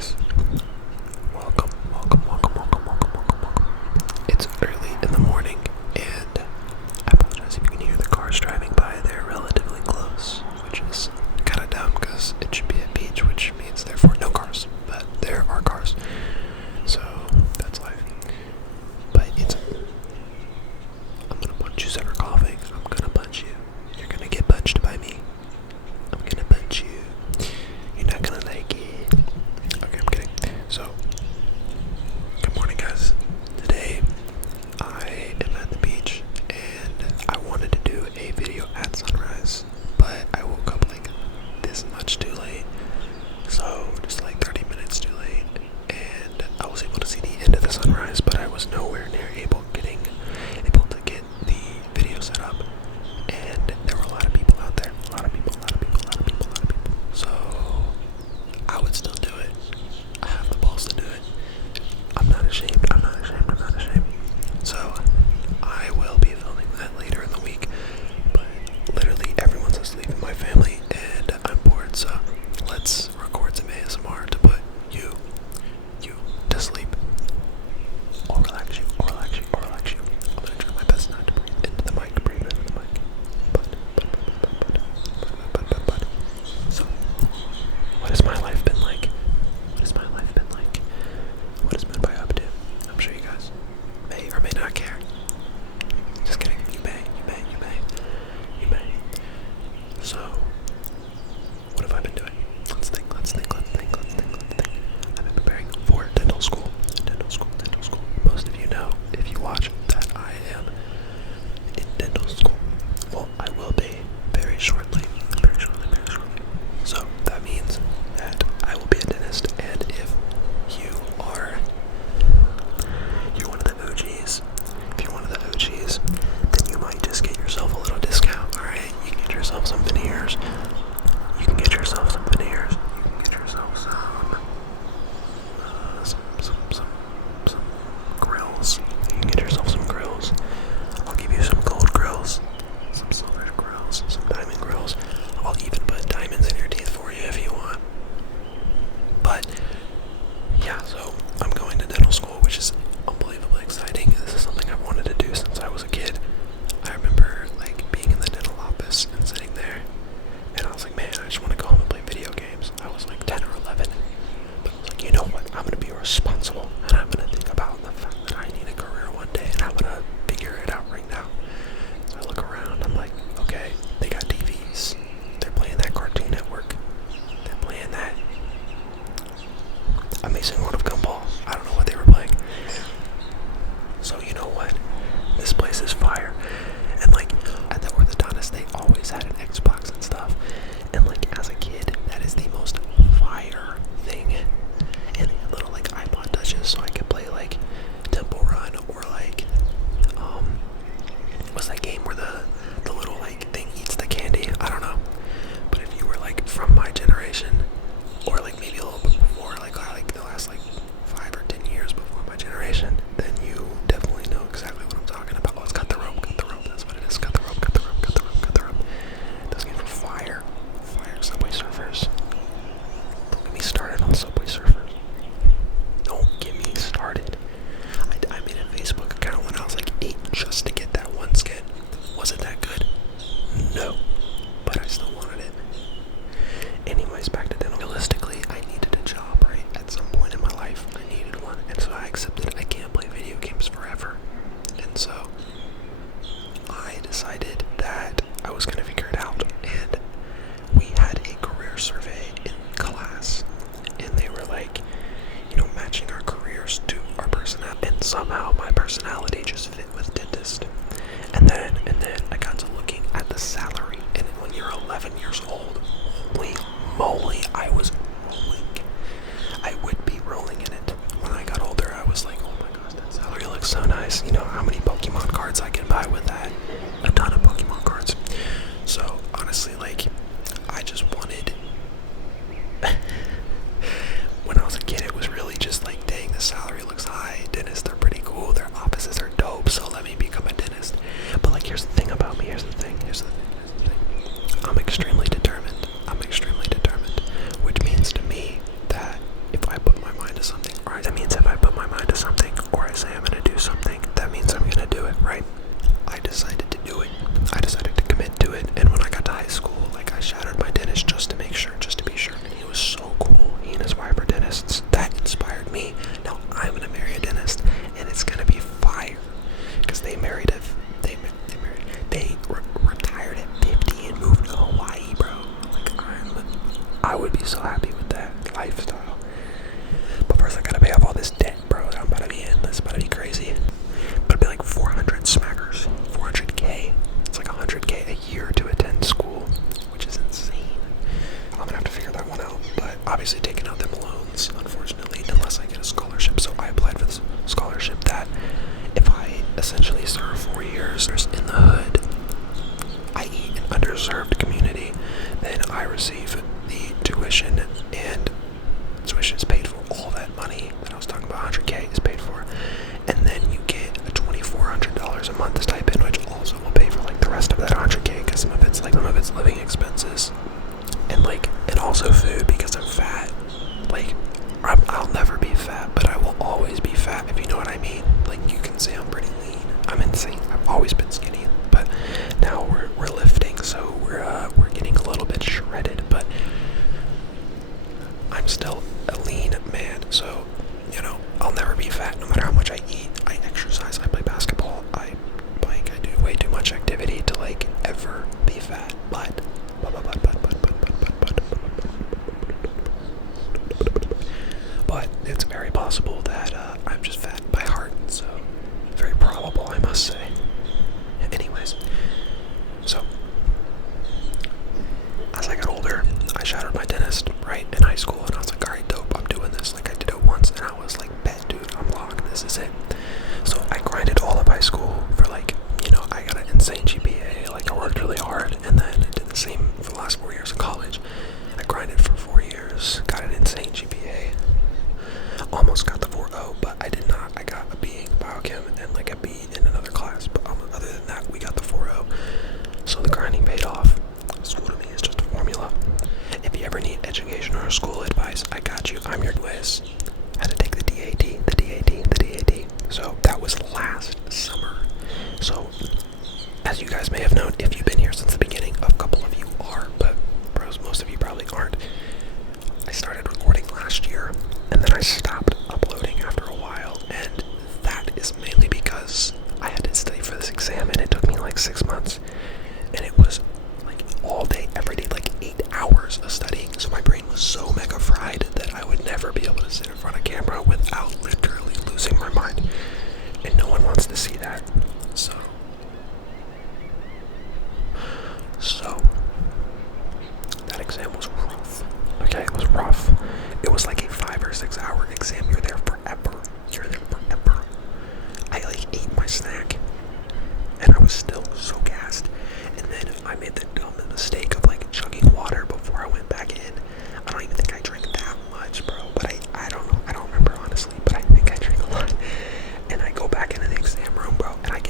guys. Welcome. It's early in the morning, and I apologize if you can hear the cars driving by. They're relatively close, which is kind of dumb because it should be a beach, which means therefore no cars, but there are cars. So that's life. But I'm gonna punch you, Sever coughing. I'm gonna punch you. You're gonna get punched by me. I'm gonna punch you. You're not gonna like it. Okay, I'm kidding. So, good morning, guys. Today, I am at the beach, and I wanted to do a video at sunrise, but I woke up like this much too late. So, just like 30 minutes too late, and I was able to see the end of the sunrise, but I was nowhere near able to get the video set up, and there were a lot of people out there. A lot of people. So, I would still do it. I have the balls to do it. I'm not ashamed. So, I will be filming that later in the week, but literally everyone's asleep in my family, and I'm bored, so let's record some ASMR to put you to sleep, or relax you. I'm gonna try my best not to breathe into the mic, But. So, what has my life been like? What has Moonby up to? I'm sure you guys may or may not care. Just kidding. You may. So, what have I been doing? Let's think. I've been preparing for dental school. Most of you know, if you watch, that I am in dental school. Well, I will be very shortly. So, that means that I will be a dentist, and if you're one of the OGs. If you're one of the OGs, then you might just get yourself a little discount, alright? You can get yourself some veneers. You can get yourself some grills. You can get yourself some grills. I'll give you some gold grills, some silver grills, some diamond grills. I'll even put diamonds in your teeth for you if you want. But yeah, so I'm going to dental school, which is unbelievably exciting. This is something I've wanted to do since I was a kid. I remember like being in the dental office and sitting there, and I was like, man, I just want to go home and play video games. I was like 10 or 11, but I was like, you know what? I'm gonna be responsible, and I'm gonna think about the fact that I need a career one day, and I'm gonna figure it out right now. So I look around. I'm like, okay, they got TVs. They're playing that Cartoon Network. They're playing that Amazing World of Gumball. I don't know what they were playing. So you know what? This place is fire. And like at the orthodontist, they always had an Xbox and stuff. And like as a kid, that is the most fire thing. And they had little like iPod touches, so I could play like Temple Run or like what's that game where the little like thing eats the candy? I don't know. But if you were like from my generation, or like maybe a little bit before, like the last like 5 or 10 years before my generation, then you definitely know exactly what I'm talking about. Oh, it's Cut the Rope. That's what it is. Cut the Rope. Those games were fire. Subway Surfers. Don't get me started on Subway Surfers. Don't get me started. I made a Facebook account when I was like 8 just to get that one skin. Was it that good? No. But I still wanted it. Anyways, back to dental. Realistically, I needed a job, right? At some point in my life, I needed one. And so I accepted I can't play video games forever. And so I decided that I was going to figure it out. And we had a career survey in class. And they were like, matching our careers to our personality. And somehow my personality just fit with dentist. And then I got to looking at the salary. And when you're 11 years old, holy moly, I was rolling. I would be rolling in it. When I got older, I was like, oh my gosh, that salary looks so nice. You know how many Pokemon cards I can buy with that? A ton of Pokemon cards. So honestly, like, I just wanted when I was a kid, it was really just like, dang, the salary looks high. Dentists are pretty cool. Their offices are dope. So means if I put my mind to something or I say I'm gonna do something, that means I'm gonna do it, right? I decided to do it. I decided to commit to it. And when I got to high school, like I shadowed my dentist just to make sure, just to be sure. And he was so cool. He and his wife are dentists. That inspired me. Now I'm gonna marry a dentist, and it's gonna be fire. Because they married retired at 50 and moved to Hawaii, bro. Like I would be so happy with that lifestyle. But first I gotta pay off all this debt, bro, that I'm about to be in. That's about to be crazy. But it'd be like 400 smackers, 400K. It's like 100K a year to attend school, which is insane. I'm gonna have to figure that one out. But obviously taking out them loans, unfortunately, unless I get a scholarship. So I applied for this scholarship that if I essentially serve 4 years in the hood, i.e. an underserved community, then I receive the tuition, and tuition is paid for. All that money that I was talking about, 100K, is paid for. And then you get a $2,400 a month stipend, which also will pay for like the rest of that 100K, because some of it's living expenses, and also food, because I'm fat. Like I'll never be fat, but I will always be fat, if you know what I mean. Like you can say I'm pretty lean. I'm insane. I've always been skinny, but now we're lifting, so we're getting a little bit shredded, but I'm still a lean man. So I'll never be fat no matter how much I eat. I exercise, I play basketball, I bike, I do way too much activity to like ever be fat. But it's very possible that I'm just fat by heart, so very probable, I must say. Anyways, so as I got older, I shadowed my dentist, right, in high school, and I was like, alright, dope, I'm doing this. Like I did it once, and I was like, bet, dude, I'm locked, this is it. So I grinded all of high school for like, I got an insane GPA, like I worked really hard, and then I did the same for the last 4 years of college. I grinded for 4 years, got an insane GPA, almost got the 4.0, but I did not. I got a B in biochem and like a B in another class, but other than that, we got the 4.0. So the grinding paid off. School to me is just a formula. If you ever need education or school advice, I got you. I'm your whiz. Had to take the DAT. So that was last summer. So as you guys may have known, if you've been here since the beginning, a couple of you are, but bros, most of you probably aren't. I started recording last year, and then I stopped uploading after a while, and that is mainly because I had to study for this exam, and it took me like 6 months, and it was like all day, every day, like 8 hours of studying. So my brain was so mega fried that I would never be able to sit in front of camera without literally losing my mind, and no one wants to see that. So that exam was rough. Okay, it was rough. It was like a 5 or 6 hour exam. You're there forever. I like ate my snack, and I was still so gassed. And then I made the dumb mistake of like chugging water before I went back in. I don't even think I drank that much, bro. But I don't know. I don't remember honestly, but I think I drank a lot. And I go back into the exam room, bro, and I get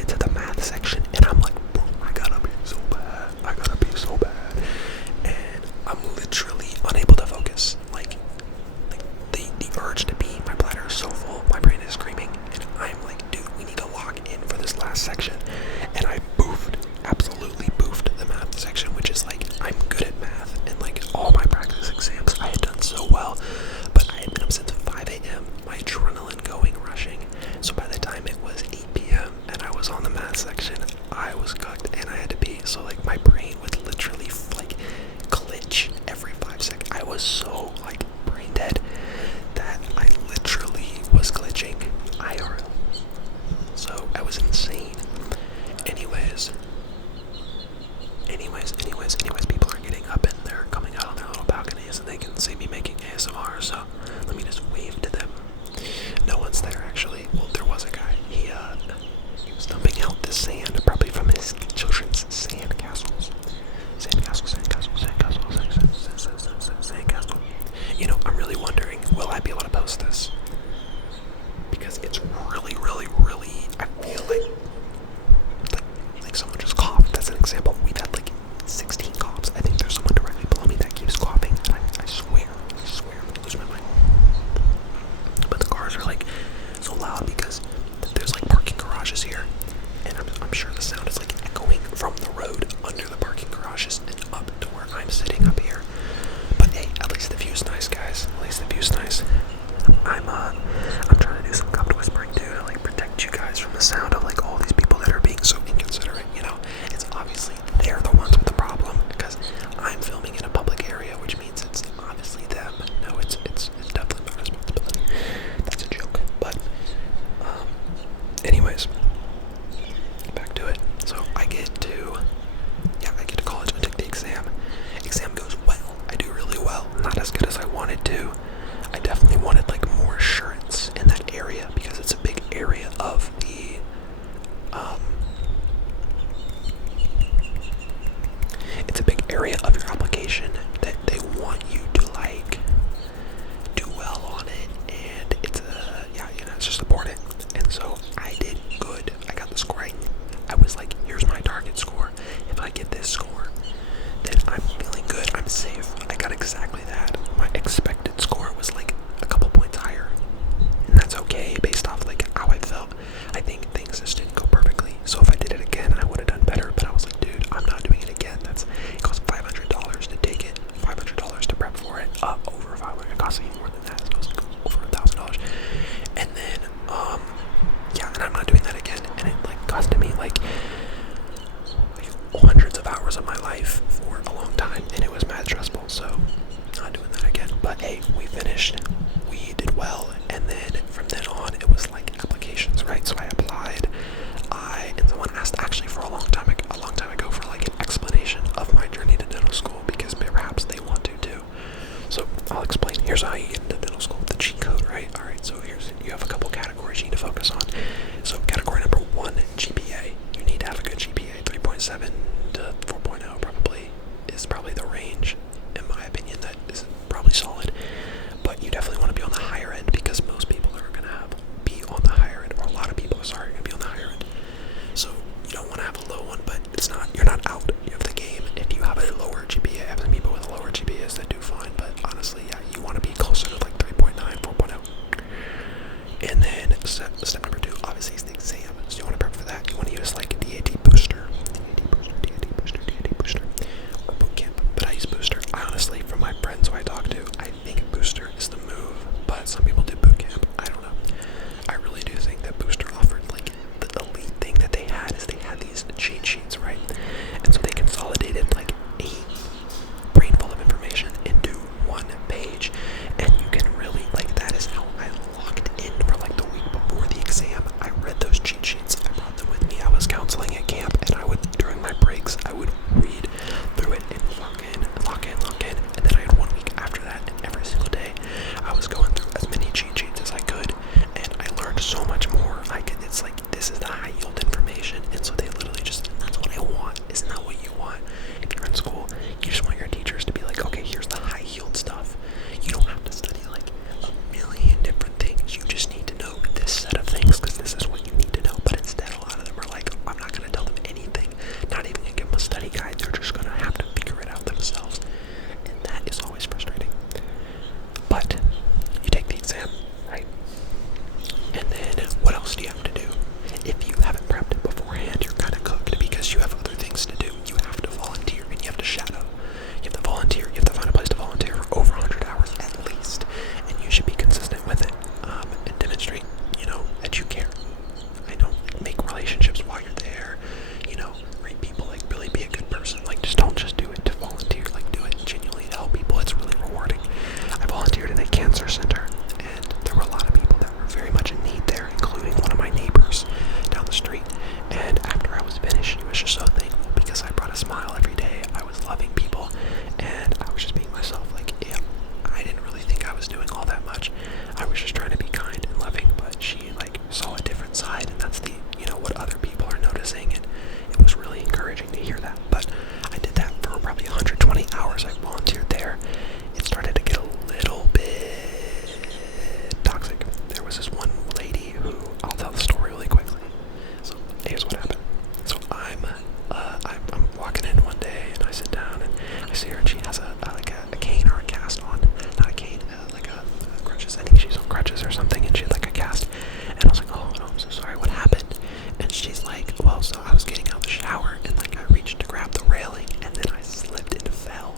crutches or something, and she had like a cast. And I was like, oh no, I'm so sorry, what happened? And she's like, well, so I was getting out of the shower, and like I reached to grab the railing, and then I slipped and fell.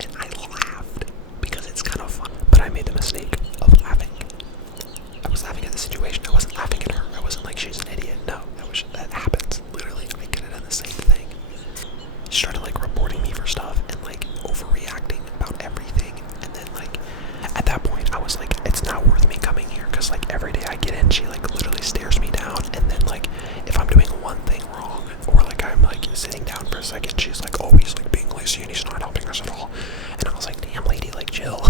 And I laughed because it's kind of fun, but I made the mistake of laughing. I was laughing at the situation. I wasn't laughing at her. I wasn't like she's an idiot. No, that happens. Literally, I could have done the same thing. She started like reporting me for stuff and like overreacting about everything. And then like at that point, I was like, it's not worth me coming here because like every day I get in, she like literally stares me down. And then like if I'm doing one thing wrong or like I'm like sitting down for a second, she's like, oh, he's like being lazy and he's not helping us at all. And I was like, damn lady, like chill.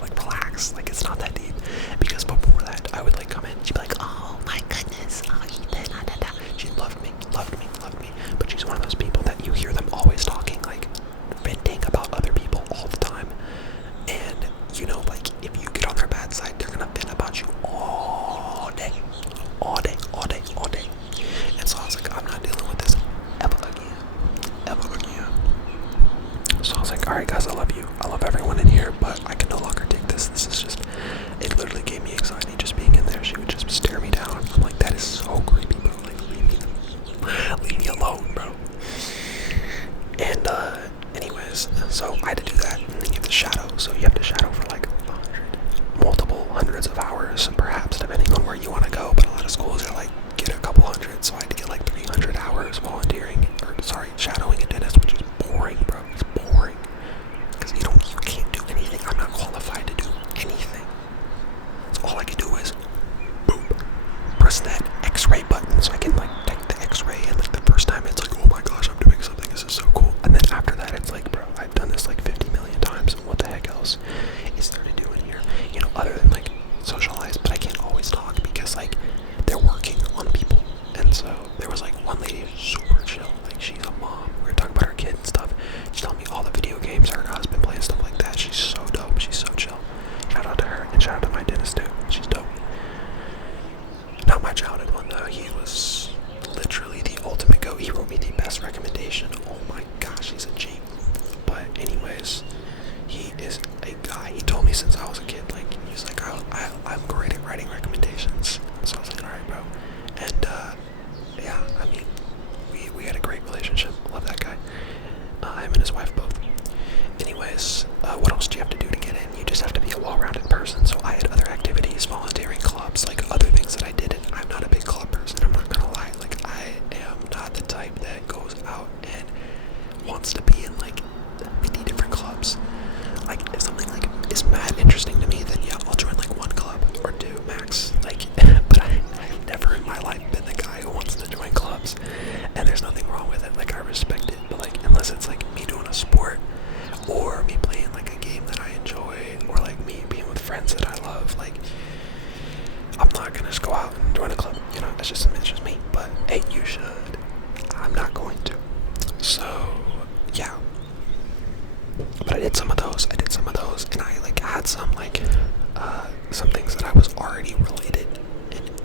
Like relax, like it's not that deep. Because before that, I would like come in, she'd be like, oh my goodness, oh Ethan, she loved me, but she's one of those people that you hear them always talking, like venting about other people all the time, and you know, like if you get on their bad side, they're gonna vent about you all day, and so I was like, I'm not dealing with this ever again. So I was like, alright guys, I love you, I love everyone in here, but I can no longer take this. This is just, it literally gave me anxiety just being in there. She would just stare me down. I'm like, that is so creepy, bro. Like, leave me alone, bro. And anyways, so I had to do that, and then you have to shadow. So you have to shadow for like multiple hundreds of hours, perhaps, depending on where you want to go. But a lot of schools are like, get a couple hundred, so I had to get like 300 hours volunteering, shadowing a dentist, which is boring, bro. It's boring. Because you can't do anything. I'm not qualified to do anything. So all I can do is, boom, press that X-ray button so I can like take the X-ray, and like the first time it's like, oh my gosh, I'm doing something, this is so cool. And then after that it's like, bro, I've done this like 50 million times, what the heck else is there to do in here? You know, other than like socialize, but I can't always talk because like they're working on people. And so there was like one lady who's super chill, like she's a mom. We were talking about her kid and stuff. She's telling me all the video games her and her husband play and stuff like that. She's so dope, she's so chill. Shout out to her, and shout out to my dentist too. She's dope. Not my childhood one though. He was literally the ultimate go. He wrote me the best recommendation. Oh my gosh, he's a G. But anyways, he is a guy. He told me since I was a kid, like he's like, I'm great at writing recommendations. So I was like, alright, bro. And yeah, I mean, we had a great relationship. Love that guy. Him and his wife both. Anyways, what else do you have to do to get in? You just have to be a well-rounded person. So I had other activities, volunteering clubs, like other things that I did. And I'm not a big club person, I'm not gonna lie. Like I am not the type that goes out and wants to be in like 50 different clubs. Like if something like is mad interesting to me, then yeah, I'll join like one club or two max. Like, but I've never in my life been the guy who wants to join clubs. And there's nothing wrong with it. Like I respect it, but like unless it's like me doing a sport or me playing like a game that I enjoy, or like me being with friends that I love, like I'm not gonna just go out and join a club. You know, it's just me. But hey, you should. I'm not going to. So yeah. But I did some of those, and I like had some like some things that I was already related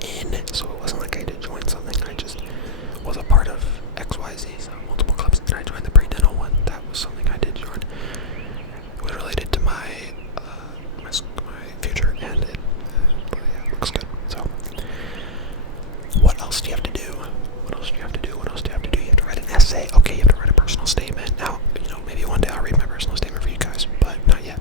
in, so it wasn't like I had to join something. I just was a part of XYZ, so multiple clubs, and I joined the pre-dental one. That was something I did join. It was related to my future, and it looks good. So what else do you have to do? You have to write an essay. Okay, you have to write a personal statement. Now, you know, maybe one day I'll read my personal statement for you guys, but not yet.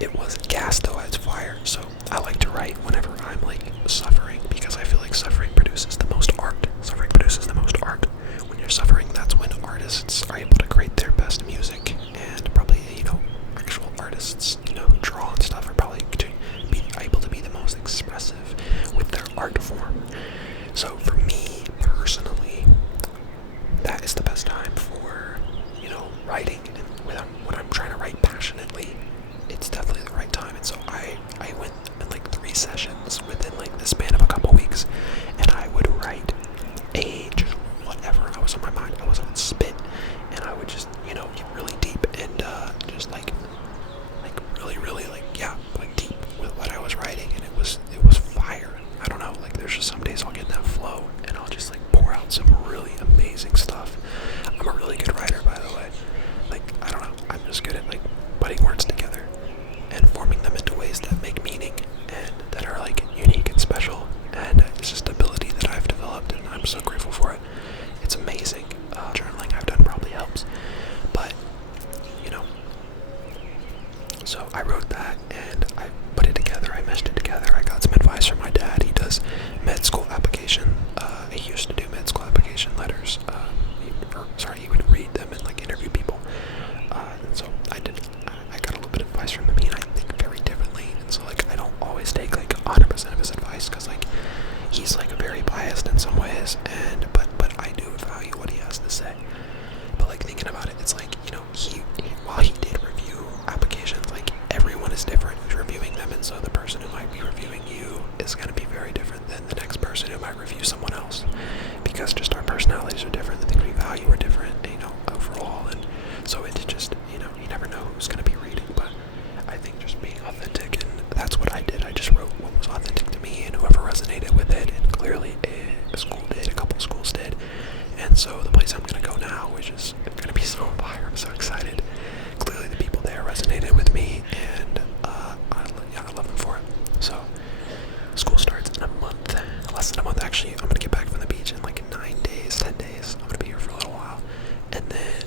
It was gas though, it's fire. So I like to write whenever I'm like suffering, because I feel like suffering produces the most art. When you're suffering, that's when artists are able to create their best music, and probably, you know, actual artists, you know, who draw and stuff are probably able to be the most expressive with their art form. So for me personally, that is the best time for, you know, writing. And when I'm trying to write passionately, it's definitely the right time. And so I went in like 3 sessions within like the span of a couple weeks, and I would write just whatever I was on my mind. I was on spit, and I would just, you know, get really deep and just like really like, yeah, like deep with what I was writing, and it was fire. I don't know, like there's just some days I'll get in that flow and I'll just like pour out some really amazing stuff. I'm a really good writer, by the way. Like, I don't know, I'm just good at like putting words together and forming them into ways that make meaning, and person who might review someone else, because just our personalities are different, the things we value are different, overall, and so it's just, you never know who's going to be reading. But I think just being authentic, and that's what I did. I just wrote what was authentic to me, and whoever resonated with it, and clearly a school did, a couple schools did, and so the place I'm going to go now, which is going to be so fire, I'm so excited. Clearly the people there resonated with me, and I love them for it. So school starts in a month, less than a month actually. I'm going to get back from the beach in like 9 days, 10 days. I'm going to be here for a little while, and then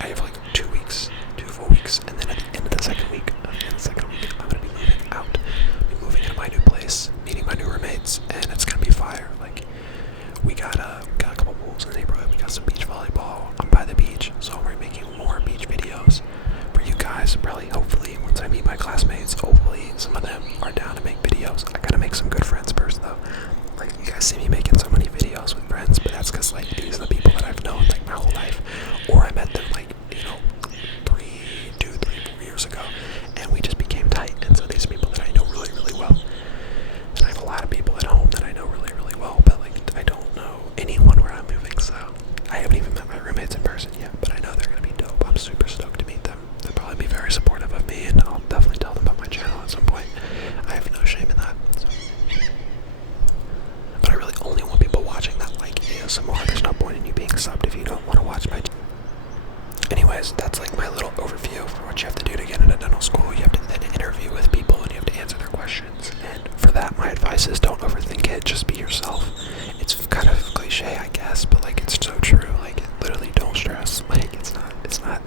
I have like 2 weeks, 2 full weeks, and then at the end of the second week, I'm going to be moving out. I'll be moving into my new place, meeting my new roommates, and it's going to be fire. Like, we got a couple pools in the neighborhood, we got some beach volleyball. I'm by the beach, so we're making more beach videos for you guys. Probably, hopefully, once I meet my classmates, hopefully some of them are down to make videos. I gotta make some good friends first, though. Like, you guys see me making so many videos with friends, but that's because, like, these are the people that I've known, like, my whole life. Or I met them, like, 4 years ago, and we just became tight. And so these are people that I know really, really well. And I have a lot of people at home that I know really, really well, but, like, I don't know anyone where I'm moving, so I haven't even met my roommates in person yet, but I know they're gonna be dope. I'm super stoked to meet them. They'll probably be very supportive of me, and I'll definitely tell them about my channel at some point. I have no shame in that. So. But I really only want people watching that like ASMR. There's no point in you being subbed if you don't want to watch my channel. Anyways, that's like my little overview for what you have to do to get into dental school. You have to then interview with people, and you have to answer their questions. And for that, my advice is don't overthink it. Just be yourself. It's kind of cliche, I guess, but like it's so true. Like, literally, don't stress. Like, it's not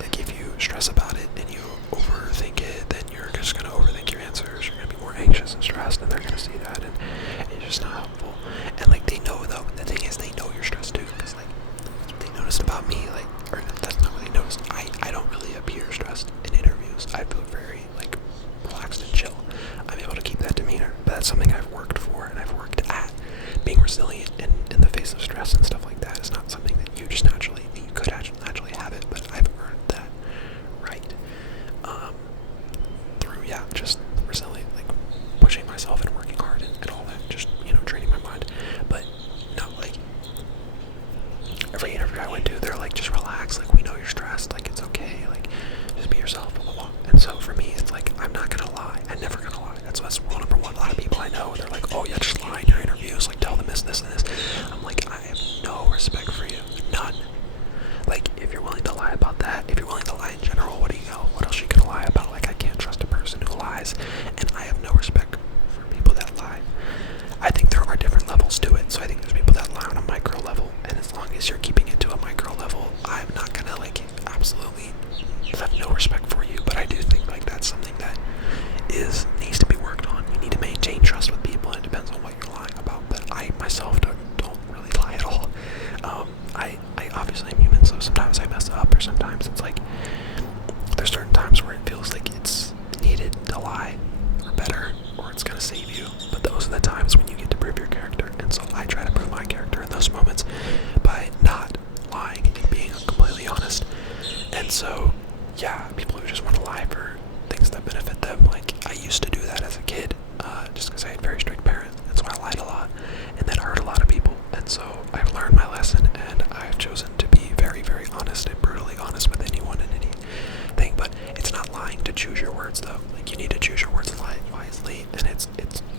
like if you stress about it and you overthink it, then you're just gonna overthink your answers. You're gonna be more anxious and stressed, and they're gonna see that, and it's just not helpful. And like, they know, though. The thing is, they know you're stressed too, because like they noticed about me, like, or that's not what they noticed. I don't really appear stressed in interviews. I feel very like relaxed and chill. I'm able to keep that demeanor, but that's something I've worked for and I've worked at. Being resilient in the face of stress and stuff like that is not something that you just naturally, you could naturally have it, but I've earned that right through, just resilient, like pushing myself and working hard and all that, just, training my mind. But no, like, every interview I went to, they're like, just relax, like, we know you're stressed, like, it's okay, like, just be yourself, blah, blah, blah. And so for me, it's like, I'm not gonna lie. I'm never gonna lie. That's rule number one. A lot of people I know, they're like, oh yeah, just lie in your interviews, like, tell them this, and this. I'm like, I have no respect for you. None. Like, if you're willing to lie about that, if you're willing to lie in general, what else are you gonna lie about? Like, I can't trust a person who lies, and I have no respect for people that lie. I think there are different levels to it, so I think there's people that lie on a micro level, and as long as you're keeping it to a micro level, I'm not gonna, like, absolutely have no respect for you. But I do think, like, that's something that needs to be worked on. You need to maintain trust with people, and it depends on what you're lying about. But I myself don't really lie at all. I obviously am human, so sometimes I mess up, or sometimes it's like there's certain times where it feels like it's needed to lie, or better, or it's gonna save you. But those are the times when you get to prove your character, and so I try to prove my character in those moments by not lying and being completely honest. And so, people who just want to lie for things that benefit them, like, I used to do that as a kid, just because I had very strict parents, and so I lied a lot, and that hurt a lot of people. And so I've learned my lesson, and I've chosen to be very, very honest and brutally honest with anyone and anything. But it's not lying to choose your words, though. Like, you need to choose your words wisely, and it's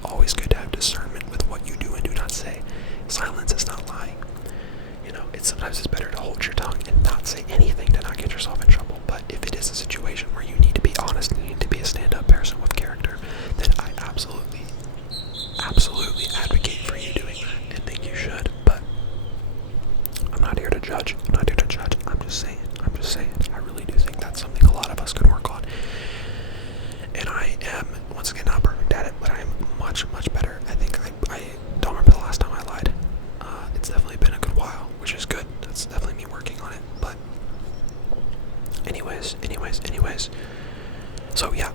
always good to have discernment with what you do and do not say. Silence is not lying. Sometimes it's better to hold your tongue and not say anything to not get yourself in trouble. But if it is a situation where you need to be honest and you need to be a stand-up person with character, then I absolutely advocate for you doing that and think you should. But I'm not here to judge. I'm just saying. I really do think that's something a lot of us could work on. And I am, once again, not perfect at it, but I am much, much better. I think I don't remember the last time I lied. It's definitely been a good while, which is good. That's definitely me working on it. But anyways. So yeah,